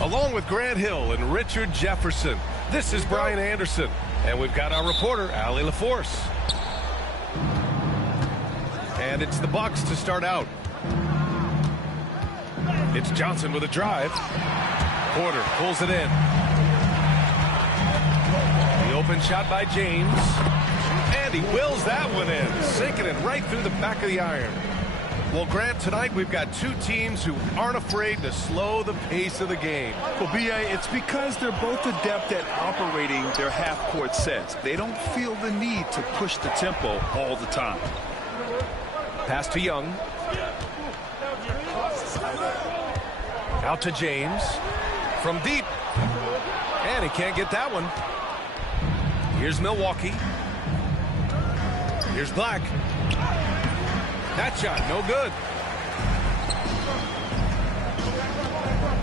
Along with Grant Hill and Richard Jefferson, this is Brian Anderson. And we've got our reporter, Allie LaForce. And it's the Bucks to start out. It's Johnson with a drive. Porter pulls it in. The open shot by James. And he wills that one in, sinking it right through the back of the iron. Well, Grant, tonight we've got two teams who aren't afraid to slow the pace of the game. Well, B.A., it's because they're both adept at operating their half-court sets. They don't feel the need to push the tempo all the time. Pass to Young. Out to James. From deep. And he can't get that one. Here's Milwaukee. Here's Black. That shot, no good.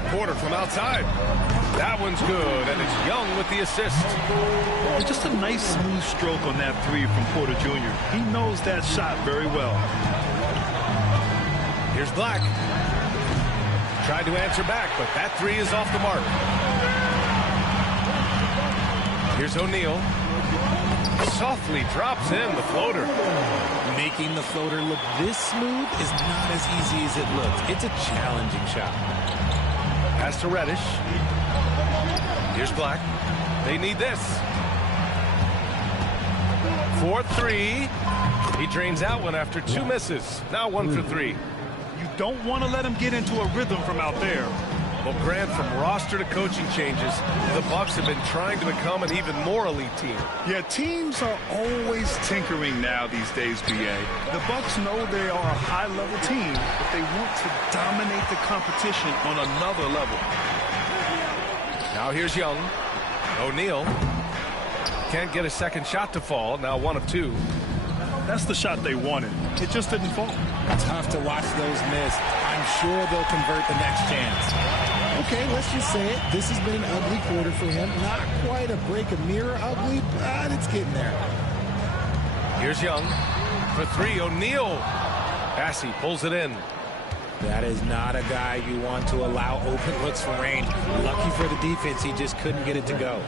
Porter from outside. That one's good, and it's Young with the assist. Just a nice smooth stroke on that three from Porter Jr. He knows that shot very well. Here's Black. Tried to answer back, but that three is off the mark. Here's O'Neal. Softly drops in the floater. Making the floater look this smooth is not as easy as it looks. It's a challenging shot. Pass to Reddish. Here's Black. They need this. 4-3. He drains out one after two misses. Now 1 for 3. You don't want to let him get into a rhythm from out there. Well, Grant, from roster to coaching changes, the Bucks have been trying to become an even more elite team. Yeah, teams are always tinkering now these days, B.A. The Bucks know they are a high-level team, but they want to dominate the competition on another level. Now here's Young. O'Neal can't get a second shot to fall. Now 1 of 2. That's the shot they wanted. It just didn't fall. Tough to watch those miss. I'm sure they'll convert the next chance. Okay, let's just say it. This has been an ugly quarter for him. Not quite a break a mirror ugly, but it's getting there. Here's Young for 3. O'Neal. Bassey pulls it in. That is not a guy you want to allow open looks for range. Lucky for the defense, he just couldn't get it to go.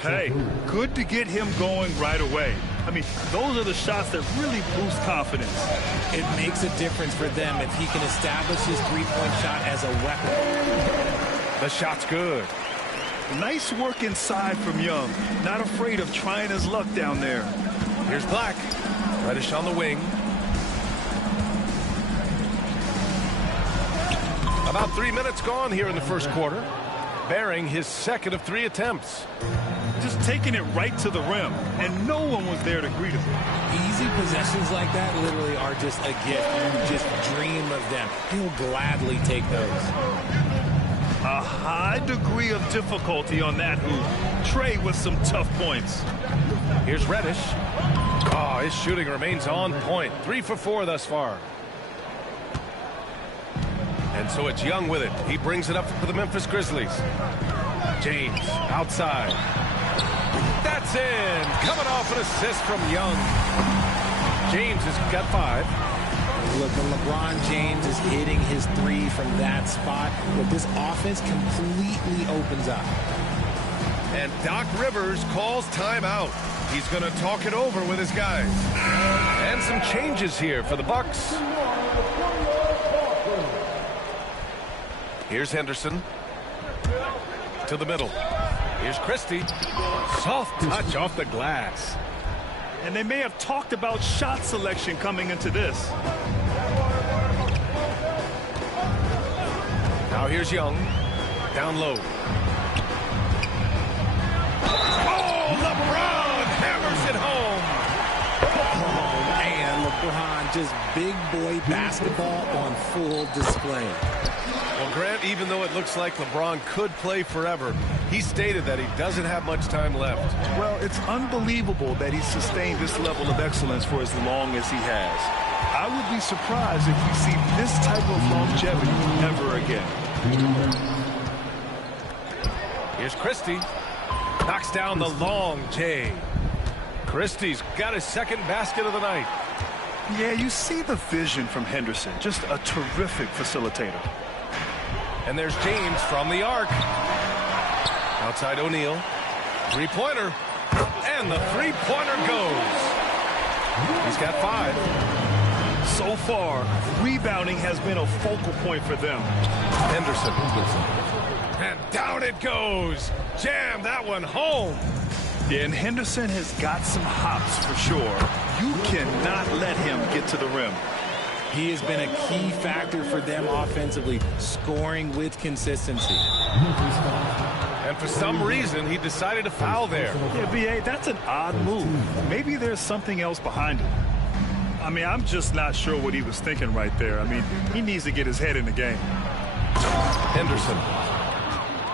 Hey, good to get him going right away. I mean, those are the shots that really boost confidence. It makes a difference for them if he can establish his three-point shot as a weapon. The shot's good. Nice work inside from Young. Not afraid of trying his luck down there. Here's Black. Reddish on the wing. About 3 minutes gone here in the first quarter. Bearing his second of 3 attempts. Just taking it right to the rim, and no one was there to greet him. Easy possessions like that literally are just a gift. You just dream of them. He'll gladly take those. A high degree of difficulty on that hoop. Trey with some tough points. Here's Reddish. Oh, his shooting remains on point. 3 for 4 thus far. And so it's Young with it. He brings it up for the Memphis Grizzlies. James outside. That's in. Coming off an assist from Young. James has got 5. Look, when LeBron James is hitting his 3 from that spot, but this offense completely opens up. And Doc Rivers calls timeout. He's going to talk it over with his guys. And some changes here for the Bucks. Here's Henderson. To the middle. Here's Christie. Soft touch off the glass. And they may have talked about shot selection coming into this. Now here's Young. Down low. Oh, LeBron hammers it home. Oh, man, LeBron just big boy basketball on full display. Well, Grant, even though it looks like LeBron could play forever, he stated that he doesn't have much time left. Well, it's unbelievable that he's sustained this level of excellence for as long as he has. I would be surprised if we see this type of longevity ever again. Here's Christie. Knocks down the long J. Christie's got his second basket of the night. Yeah, you see the vision from Henderson. Just a terrific facilitator. And there's James from the arc. Outside O'Neal. Three-pointer. And the three-pointer goes. He's got 5. So far, rebounding has been a focal point for them. Henderson. And down it goes. Jam that one home. Yeah, and Henderson has got some hops for sure. You cannot let him get to the rim. He has been a key factor for them offensively, scoring with consistency. And for some reason, he decided to foul there. Yeah, B.A., that's an odd move. Maybe there's something else behind it. I mean, I'm just not sure what he was thinking right there. I mean, he needs to get his head in the game. Henderson.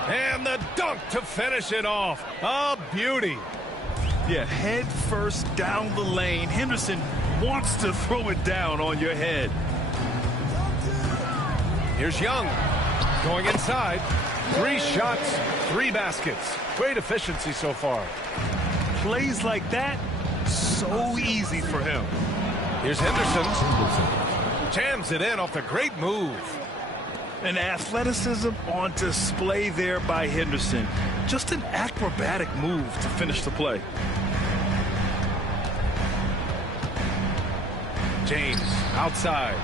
And the dunk to finish it off. A beauty. Yeah, head first down the lane. Henderson wants to throw it down on your head. Here's Young going inside. 3 shots, 3 baskets. Great efficiency so far. Plays like that, so easy for him. Here's Henderson. Jams it in off the great move. And athleticism on display there by Henderson. Just an acrobatic move to finish the play. James outside.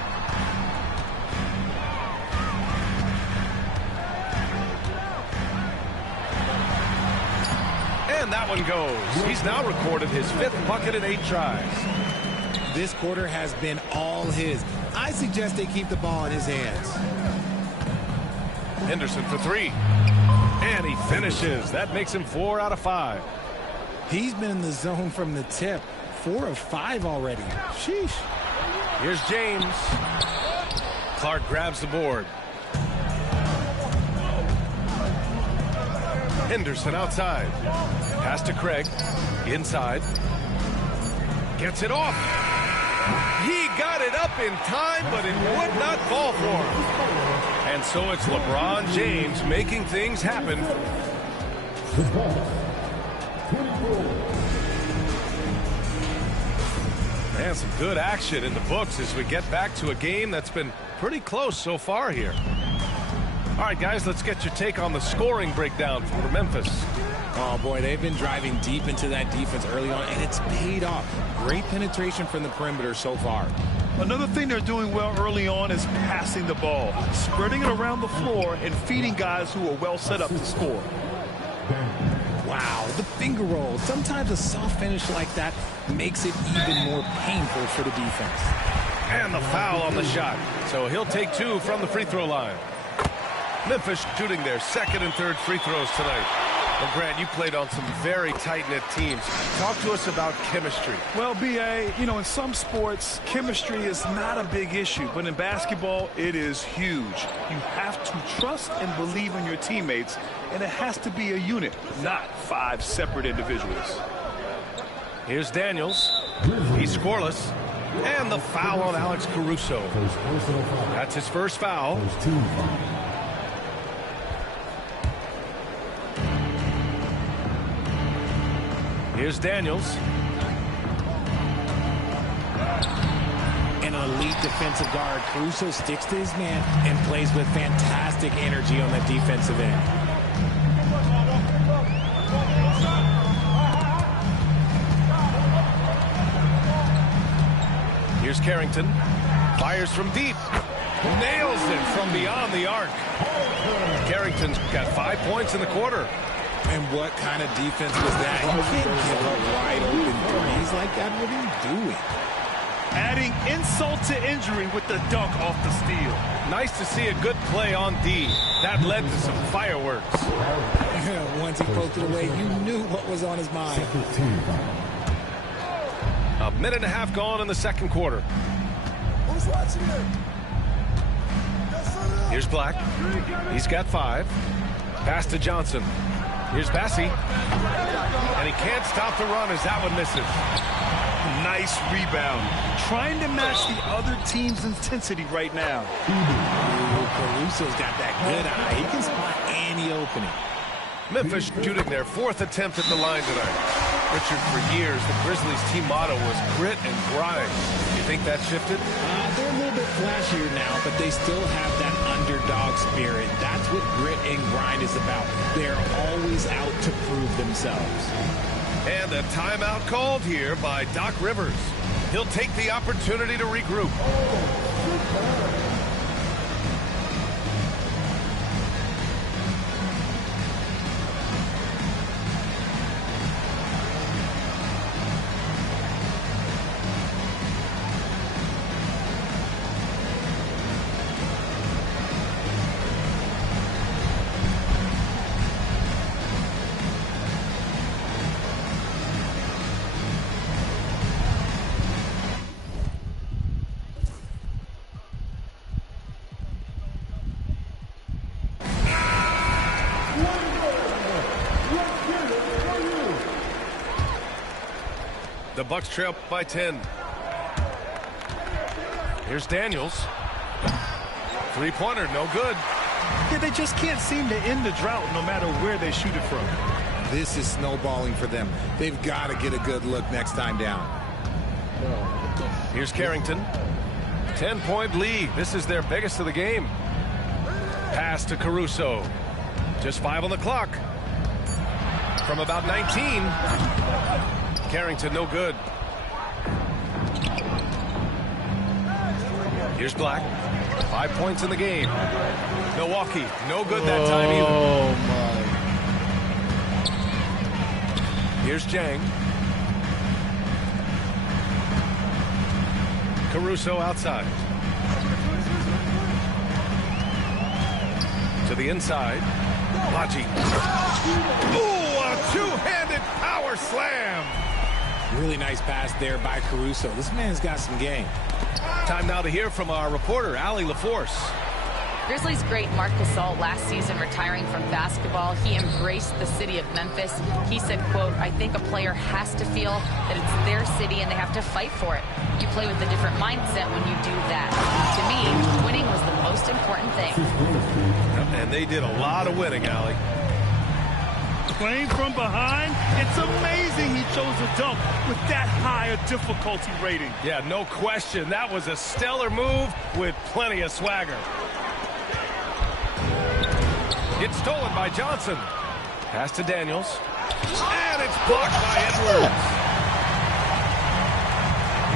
And that one goes. He's now recorded his 5th bucket in 8 tries. This quarter has been all his. I suggest they keep the ball in his hands. Henderson for 3. And he finishes. That makes him 4 out of 5. He's been in the zone from the tip. 4 of 5 already. Sheesh. Here's James. Clark grabs the board. Henderson outside. Pass to Craig. Inside. Gets it off. He got it up in time, but it would not fall for him. And so it's LeBron James making things happen. And some good action in the books as we get back to a game that's been pretty close so far here. All right, guys, let's get your take on the scoring breakdown for Memphis. Oh, boy, they've been driving deep into that defense early on, and it's paid off. Great penetration from the perimeter so far. Another thing they're doing well early on is passing the ball, spreading it around the floor and feeding guys who are well set up to score. Wow, the finger roll. Sometimes a soft finish like that makes it even more painful for the defense. And the foul on the shot. So he'll take 2 from the free throw line. Memphis shooting their 2nd and 3rd free throws tonight. Well, Grant, you played on some very tight-knit teams. Talk to us about chemistry. Well, B.A., you know, in some sports, chemistry is not a big issue. But in basketball, it is huge. You have to trust and believe in your teammates, and it has to be a unit, not 5 separate individuals. Here's Daniels. He's scoreless. And the foul on Alex Caruso. That's his first foul. Here's Daniels. An elite defensive guard. Caruso sticks to his man and plays with fantastic energy on the defensive end. Here's Carrington. Fires from deep. Nails it from beyond the arc. Carrington's got 5 points in the quarter. And what kind of defense was that? You can't give up wide open threes like that. What are you doing? Adding insult to injury with the dunk off the steal. Nice to see a good play on D. That led to some fireworks. Once he poked it away, you knew what was on his mind. A minute and a half gone in the 2nd quarter. Who's watching it? Here's Black. He's got 5. Pass to Johnson. Here's Bassey. And he can't stop the run as that one misses. Nice rebound. Trying to match the other team's intensity right now. Caruso's got that good eye. He can spot any opening. Memphis shooting their 4th attempt at the line tonight. Richard, for years, the Grizzlies team motto was grit and grind. You think that shifted? They're a little bit flashier now, but they still have that underdog spirit. That's what grit and grind is about. They're always out to prove themselves. And a timeout called here by Doc Rivers. He'll take the opportunity to regroup. The Bucks trail by 10. Here's Daniels. Three-pointer, no good. Yeah, they just can't seem to end the drought no matter where they shoot it from. This is snowballing for them. They've got to get a good look next time down. Here's Carrington. 10-point lead. This is their biggest of the game. Pass to Caruso. Just 5 on the clock. From about 19. Carrington, no good. Here's Black. 5 points in the game. Milwaukee, no good that time either. Oh, my. Here's Jang. Caruso outside. To the inside. Laji. Ooh, a two-handed power slam. Really nice pass there by Caruso. This man's got some game. Time now to hear from our reporter, Allie LaForce. Grizzlies great Marc Gasol last season retiring from basketball. He embraced the city of Memphis. He said, quote, "I think a player has to feel that it's their city and they have to fight for it. You play with a different mindset when you do that." To me, winning was the most important thing. And they did a lot of winning, Allie. Playing from behind, it's amazing he chose a dunk with that higher difficulty rating. Yeah, no question. That was a stellar move with plenty of swagger. It's stolen by Johnson. Pass to Daniels. And it's blocked by Edwards.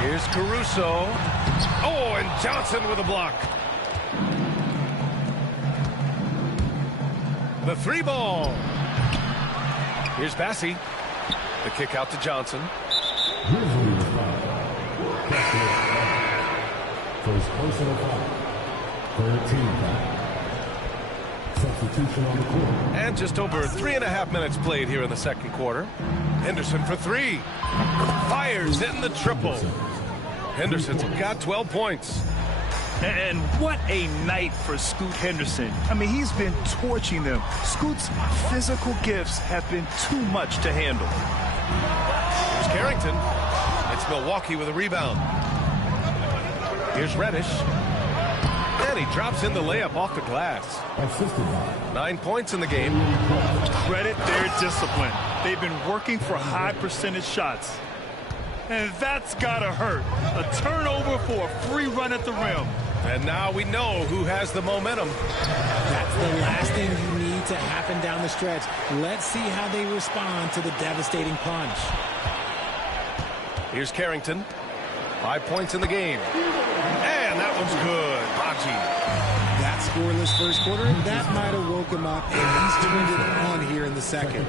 Here's Caruso. Oh, and Johnson with a block. The three ball. Here's Bassey. The kick out to Johnson. First personal foul. Third team foul. Substitution on the court. And just over 3.5 minutes played here in the second quarter. Henderson for three. Fires hitting the triple. Henderson's got 12 points. And what a night for Scoot Henderson. I mean, he's been torching them. Scoot's physical gifts have been too much to handle. Here's Carrington. It's Milwaukee with a rebound. Here's Reddish. And he drops in the layup off the glass. 9 points in the game. Credit their discipline. They've been working for high percentage shots. And that's gotta hurt. A turnover for a free run at the rim. And now we know who has the momentum. That's the last thing you need to happen down the stretch. Let's see how they respond to the devastating punch. Here's Carrington. 5 points in the game. And that one's good. Baji. That scoreless first quarter, that might have woke him up, and he's turned it on here in the second.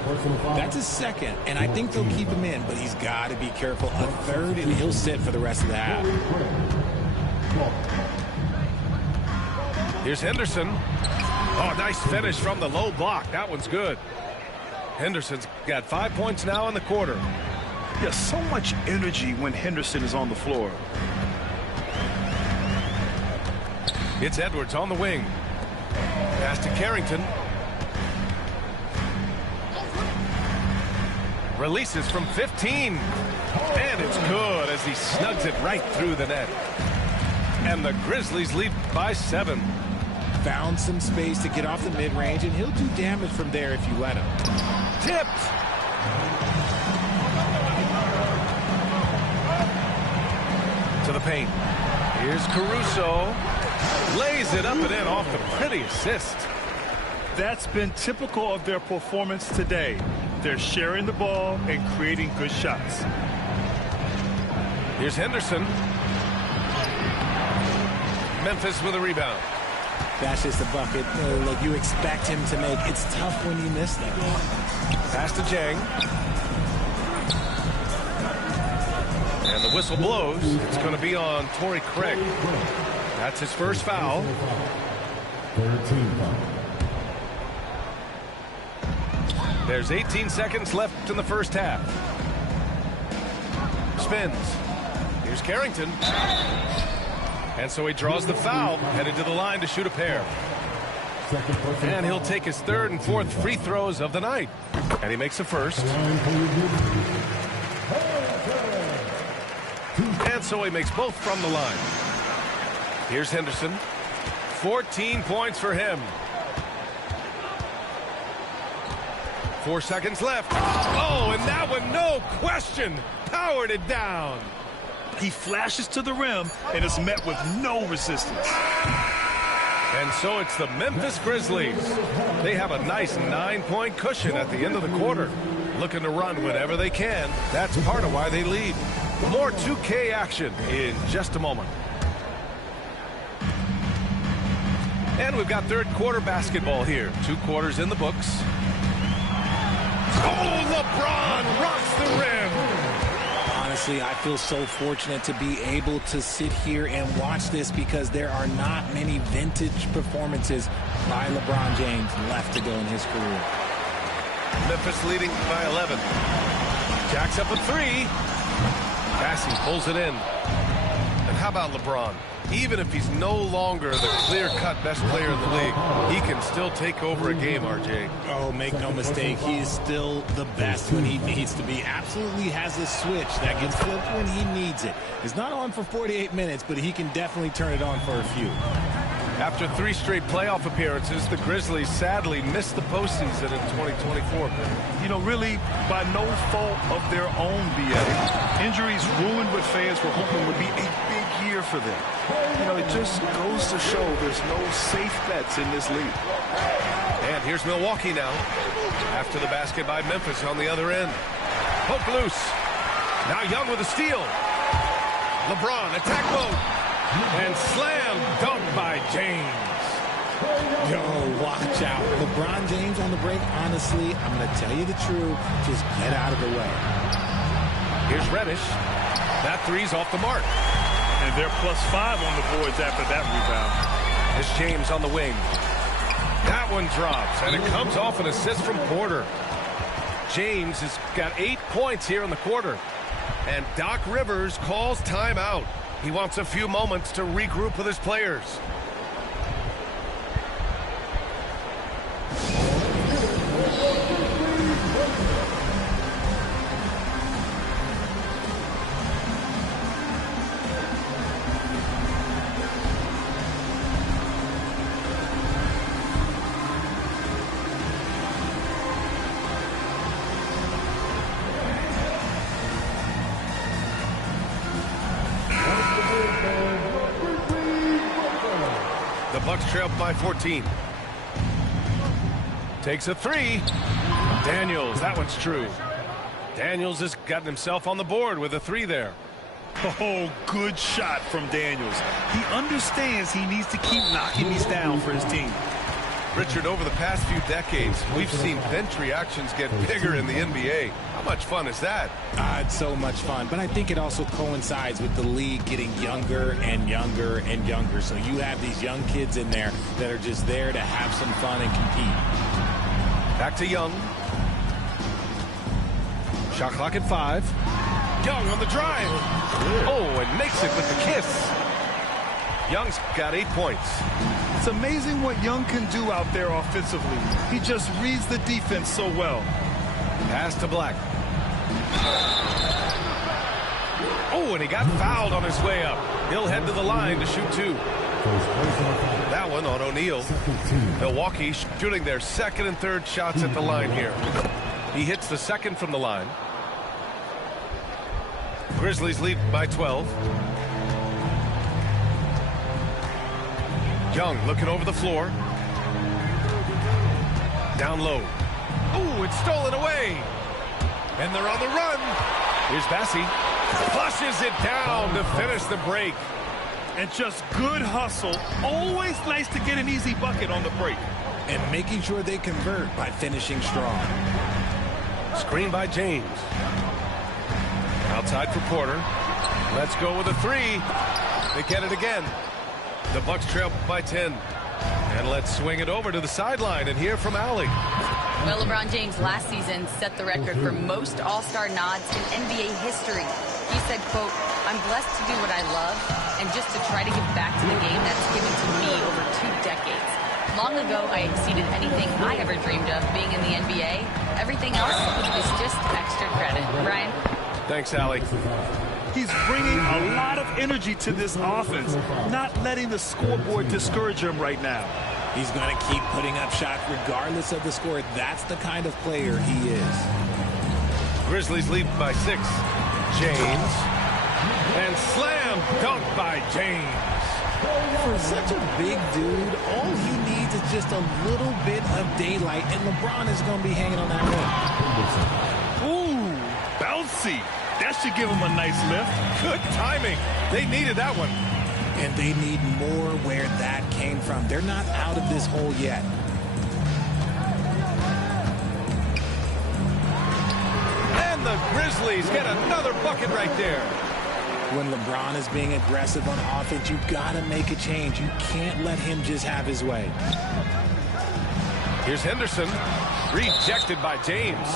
That's his second, and I think they'll keep him in, but he's got to be careful. A third, and he'll sit for the rest of the half. Here's Henderson. Oh, nice finish from the low block. That one's good. Henderson's got 5 points now in the quarter. Yeah, so much energy when Henderson is on the floor. It's Edwards on the wing. Pass to Carrington. Releases from 15. And it's good as he snugs it right through the net. And the Grizzlies lead by 7. Found some space to get off the mid-range, and he'll do damage from there if you let him. Tipped. the paint. Here's Caruso. Lays it up and in off the pretty assist. That's been typical of their performance today. They're sharing the ball and creating good shots. Here's Henderson. Memphis with a rebound. That's just a bucket like you expect him to make. It's tough when you miss that. Pass to Jang. And the whistle blows. It's going to be on Torrey Craig. That's his first foul. Third team foul. There's 18 seconds left in the first half. Spins. Here's Carrington. And so he draws the foul, headed to the line to shoot a pair. And he'll take his third and fourth free throws of the night. And he makes the first. And so he makes both from the line. Here's Henderson. 14 points for him. 4 seconds left. Oh, and that one, no question, powered it down. He flashes to the rim and is met with no resistance. And so it's the Memphis Grizzlies. They have a nice 9-point cushion at the end of the quarter. Looking to run whenever they can. That's part of why they lead. More 2K action in just a moment. And we've got third quarter basketball here. 2 quarters in the books. Oh, LeBron rocks the rim. Honestly, I feel so fortunate to be able to sit here and watch this because there are not many vintage performances by LeBron James left to go in his career. Memphis leading by 11. Jacks up a 3. Cassie pulls it in. And how about LeBron? Even if he's no longer the clear-cut best player in the league, he can still take over a game, RJ. Oh, make no mistake, he is still the best when he needs to be. Absolutely has a switch that gets flipped when he needs it. It's not on for 48 minutes, but he can definitely turn it on for a few. After 3 straight playoff appearances, the Grizzlies sadly missed the postseason in 2024. You know, really, by no fault of their own, BA. Injuries ruined what fans were hoping would be a big year for them. You know, it just goes to show there's no safe bets in this league. And here's Milwaukee now. After the basket by Memphis on the other end. Poke loose. Now Young with a steal. LeBron, attack mode. And slam dunk by James. Yo, watch out. LeBron James on the break, honestly, I'm going to tell you the truth. Just get out of the way. Here's Reddish. That 3's off the mark. And they're +5 on the boards after that rebound. It's James on the wing. That one drops, and it comes off an assist from Porter. James has got 8 points here in the quarter. And Doc Rivers calls timeout. He wants a few moments to regroup with his players. Bucks trail by 14. Takes a 3. Daniels, that one's true. Daniels has gotten himself on the board with a 3 there. Oh, good shot from Daniels. He understands he needs to keep knocking these down for his team. Richard, over the past few decades, we've seen bench reactions get bigger in the NBA. How much fun is that? It's so much fun, but I think it also coincides with the league getting younger and younger and younger. So you have these young kids in there that are just there to have some fun and compete. Back to Young. Shot clock at 5. Young on the drive. Oh, and makes it with the kiss. Young's got 8 points. It's amazing what Young can do out there offensively. He just reads the defense so well. Pass to Black. Oh, and he got fouled on his way up. He'll head to the line to shoot 2. That one on O'Neal. Milwaukee shooting their second and third shots at the line here. He hits the second from the line. Grizzlies lead by 12. Young looking over the floor. Down low. Ooh, it's stolen away. And they're on the run. Here's Bassey. Flushes it down to finish the break. And just good hustle. Always nice to get an easy bucket on the break. And making sure they convert by finishing strong. Screen by James. Outside for Porter. Let's go with a three. They get it again. The Bucks trail by 10. And let's swing it over to the sideline and hear from Allie. Well, LeBron James last season set the record for most all-star nods in NBA history. He said, quote, "I'm blessed to do what I love and just to try to give back to the game that's given to me over 2 decades. Long ago, I exceeded anything I ever dreamed of being in the NBA. Everything else is just extra credit." Ryan? Thanks, Allie. He's bringing a lot of energy to this offense, not letting the scoreboard discourage him right now. He's going to keep putting up shots regardless of the score. That's the kind of player he is. Grizzlies lead by 6. James. And slam dunk by James. For such a big dude, all he needs is just a little bit of daylight, and LeBron is going to be hanging on that rim. Ooh, bouncy. That should give him a nice lift. Good timing. They needed that one. And they need more where that came from. They're not out of this hole yet. And the Grizzlies get another bucket right there. When LeBron is being aggressive on offense, you've got to make a change. You can't let him just have his way. Here's Henderson. Rejected by James.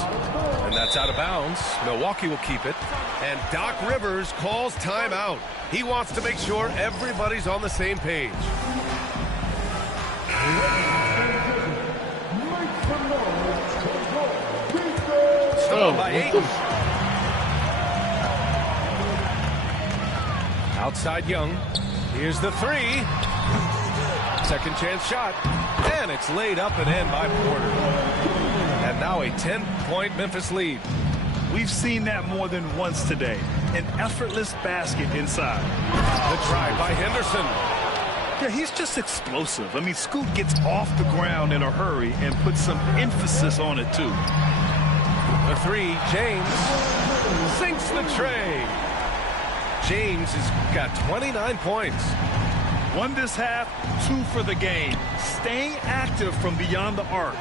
And that's out of bounds. Milwaukee will keep it. And Doc Rivers calls timeout. He wants to make sure everybody's on the same page. Stolen by Ayton. Outside Young. Here's the three. Second chance shot. And it's laid up and in by Porter. And now a 10-point Memphis lead. We've seen that more than once today. An effortless basket inside. The try by Henderson. Yeah, he's just explosive. I mean, Scoot gets off the ground in a hurry and puts some emphasis on it, too. The three, James sinks the tray. James has got 29 points. 1 this half, 2 for the game. Staying active from beyond the arc.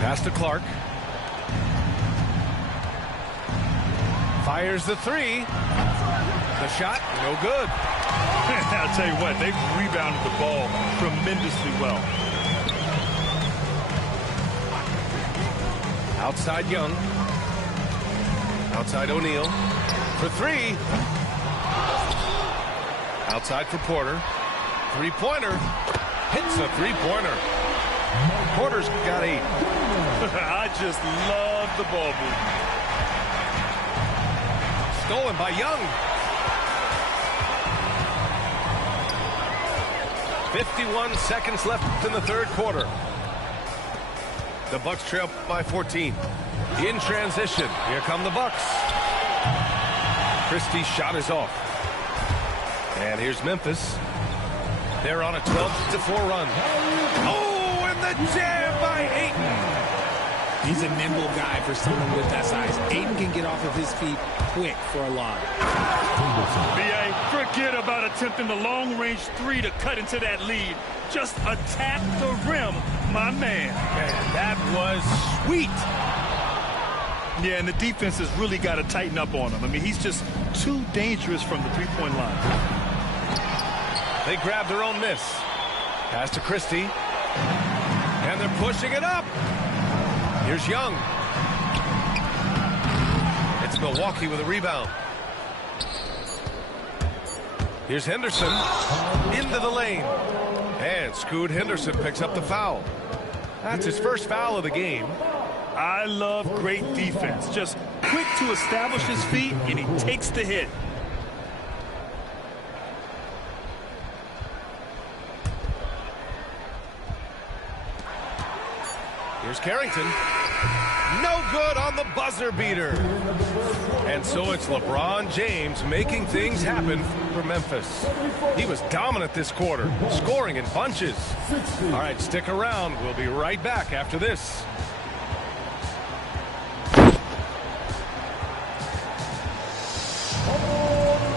Pass to Clark. Fires the three. The shot, no good. I'll tell you what, they've rebounded the ball tremendously well. Outside Young. Outside O'Neal. For three. Outside for Porter. Three-pointer. Hits a three-pointer. Porter's got 8. I just love the ball movement. Stolen by Young. 51 seconds left in the third quarter. The Bucks trail by 14. In transition, here come the Bucks. Christie's shot is off. And here's Memphis. They're on a 12-4 run. Oh, and the jam by Ayton. He's a nimble guy for someone with that size. Ayton can get off of his feet quick for a lob. B.A., forget about attempting the long-range three to cut into that lead. Just attack the rim, my man. Man, that was sweet. Yeah, and the defense has really got to tighten up on him. I mean, he's just too dangerous from the three-point line. They grab their own miss. Pass to Christie. And they're pushing it up. Here's Young. It's Milwaukee with a rebound. Here's Henderson. Into the lane. And Scoot Henderson picks up the foul. That's his first foul of the game. I love great defense. Just quick to establish his feet, and he takes the hit. Here's Carrington. No good on the buzzer beater. And so it's LeBron James making things happen for Memphis. He was dominant this quarter, scoring in bunches. All right, stick around. We'll be right back after this.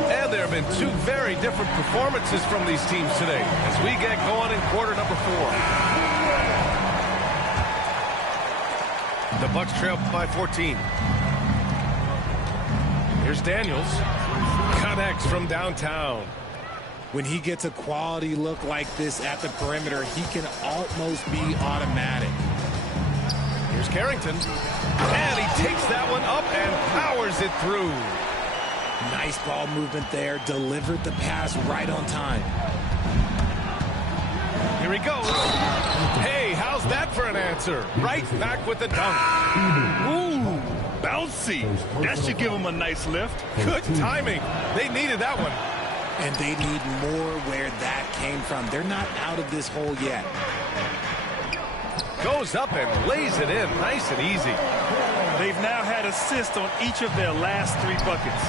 And there have been two very different performances from these teams today as we get going in quarter number 4. The Bucks trail by 14. Here's Daniels. Connects from downtown. When he gets a quality look like this at the perimeter, he can almost be automatic. Here's Carrington. And he takes that one up and powers it through. Nice ball movement there. Delivered the pass right on time. Here he goes. Hey, how's that for an answer? Right back with the dunk. Ooh, bouncy. That should give him a nice lift. Good timing. They needed that one. And they need more where that came from. They're not out of this hole yet. Goes up and lays it in nice and easy. They've now had assists on each of their last 3 buckets.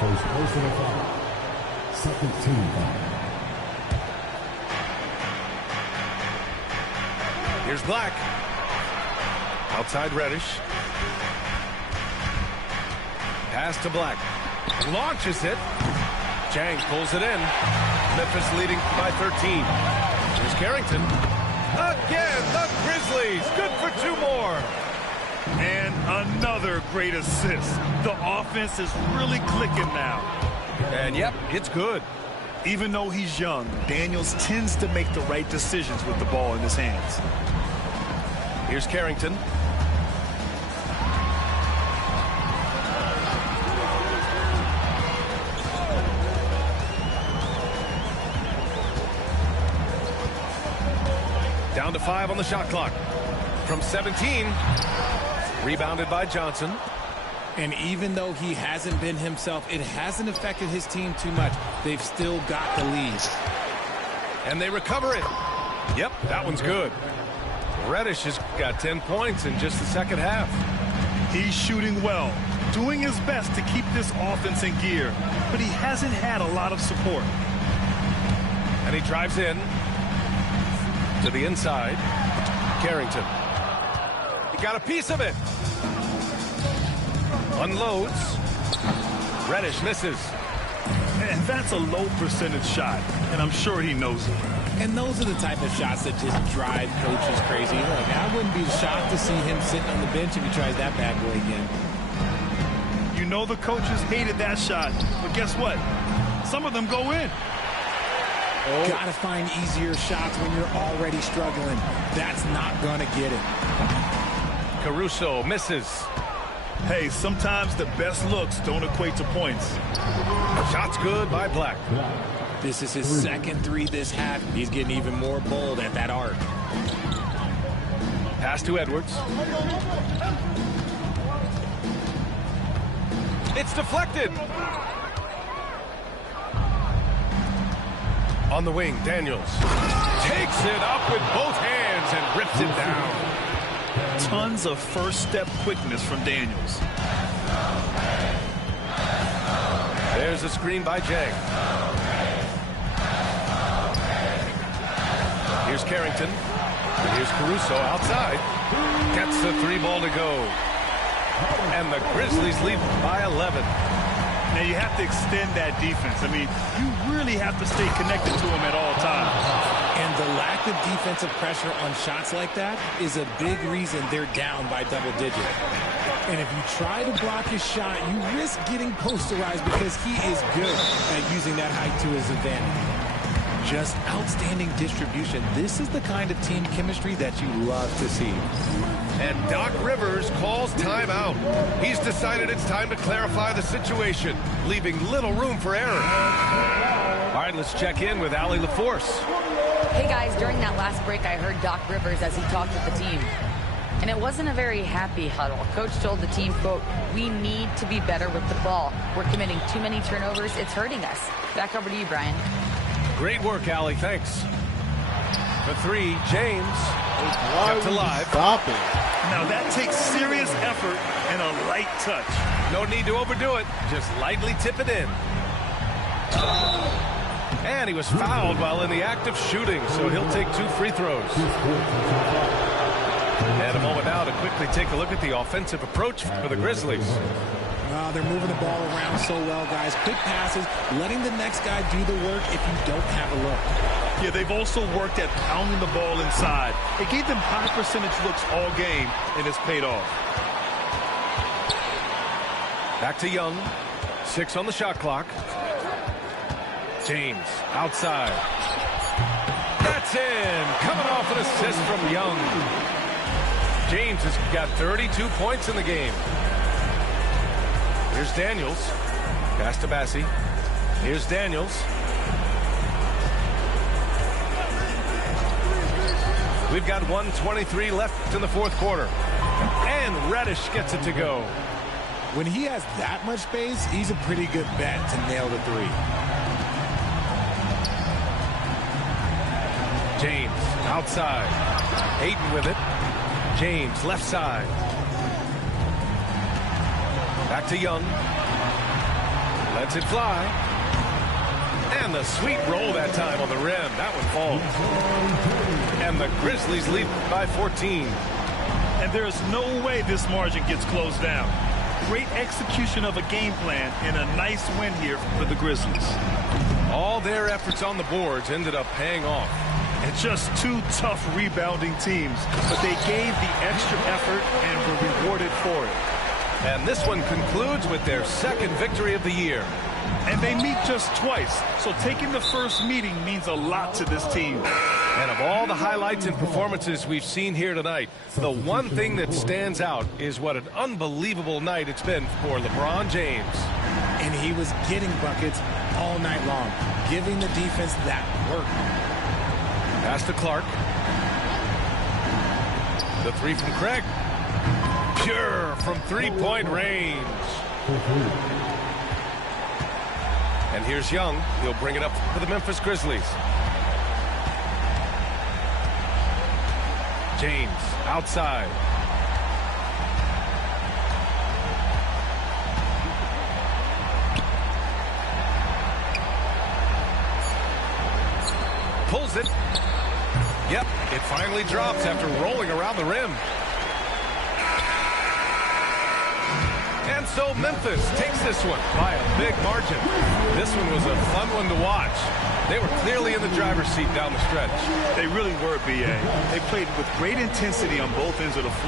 First personal foul. Second team foul. Here's Black. Outside Reddish. Pass to Black. Launches it. Jang pulls it in. Memphis leading by 13. Here's Carrington. Again, the Grizzlies. Good for 2 more. And another great assist. The offense is really clicking now. And yep, it's good. Even though he's young, Daniels tends to make the right decisions with the ball in his hands. Here's Carrington. Down to 5 on the shot clock. From 17. Rebounded by Johnson. And even though he hasn't been himself, it hasn't affected his team too much. They've still got the lead. And they recover it. Yep, that one's good. Reddish has got 10 points in just the second half. He's shooting well, doing his best to keep this offense in gear, but he hasn't had a lot of support. And he drives in to the inside. Carrington. He got a piece of it. Unloads. Reddish misses. And that's a low percentage shot, and I'm sure he knows it. And those are the type of shots that just drive coaches crazy. Look, I wouldn't be shocked to see him sitting on the bench if he tries that bad boy again. You know the coaches hated that shot, but guess what? Some of them go in. Oh. Gotta find easier shots when you're already struggling. That's not gonna get it. Caruso misses. Hey, sometimes the best looks don't equate to points. Shot's good by Black. This is his second 3 this half. He's getting even more bold at that arc. Pass to Edwards. It's deflected. On the wing, Daniels takes it up with both hands and rips it down. Tons of first-step quickness from Daniels. There's a screen by Jang. Here's Carrington. And here's Caruso outside. Gets the 3 ball to go. And the Grizzlies lead by 11. Now you have to extend that defense. I mean, you really have to stay connected to him at all times. And the lack of defensive pressure on shots like that is a big reason they're down by double digits. And if you try to block his shot, you risk getting posterized because he is good at using that height to his advantage. Just outstanding distribution. This is the kind of team chemistry that you love to see. And Doc Rivers calls timeout. He's decided it's time to clarify the situation, leaving little room for error. All right, let's check in with Allie LaForce. Hey, guys, during that last break, I heard Doc Rivers as he talked with the team. And it wasn't a very happy huddle. Coach told the team, quote, "We need to be better with the ball. We're committing too many turnovers. It's hurting us." Back over to you, Brian. Great work, Allie. Thanks. For three, James. Kept alive. Stop it. Now that takes serious effort and a light touch. No need to overdo it. Just lightly tip it in. And he was fouled while in the act of shooting, so he'll take 2 free throws. And a moment now to quickly take a look at the offensive approach for the Grizzlies. They're moving the ball around so well, guys. Quick passes, letting the next guy do the work if you don't have a look. Yeah, they've also worked at pounding the ball inside. It gave them high percentage looks all game, and it's paid off. Back to Young. 6 on the shot clock. James outside. That's in. Coming off an assist from Young. James has got 32 points in the game. Here's Daniels. Pass to Bassey. Here's Daniels. We've got 1:23 left in the fourth quarter. And Reddish gets it to go. When he has that much space, he's a pretty good bet to nail the three. James outside. Ayton with it. James left side. Back to Young. Lets it fly. And the sweet roll that time on the rim. That one falls. And the Grizzlies lead by 14. And there's no way this margin gets closed down. Great execution of a game plan and a nice win here for the Grizzlies. All their efforts on the boards ended up paying off. And just 2 tough rebounding teams, but they gave the extra effort and were rewarded for it. And this one concludes with their second victory of the year. And they meet just twice, so taking the first meeting means a lot to this team. And of all the highlights and performances we've seen here tonight, the one thing that stands out is what an unbelievable night it's been for LeBron James. And he was getting buckets all night long, giving the defense that work. Pass to Clark. The three from Craig. Pure from three-point range. And here's Young. He'll bring it up for the Memphis Grizzlies. James outside. Pulls it. Yep, it finally drops after rolling around the rim. And so Memphis takes this one by a big margin. This one was a fun one to watch. They were clearly in the driver's seat down the stretch. They really were, B.A. They played with great intensity on both ends of the floor.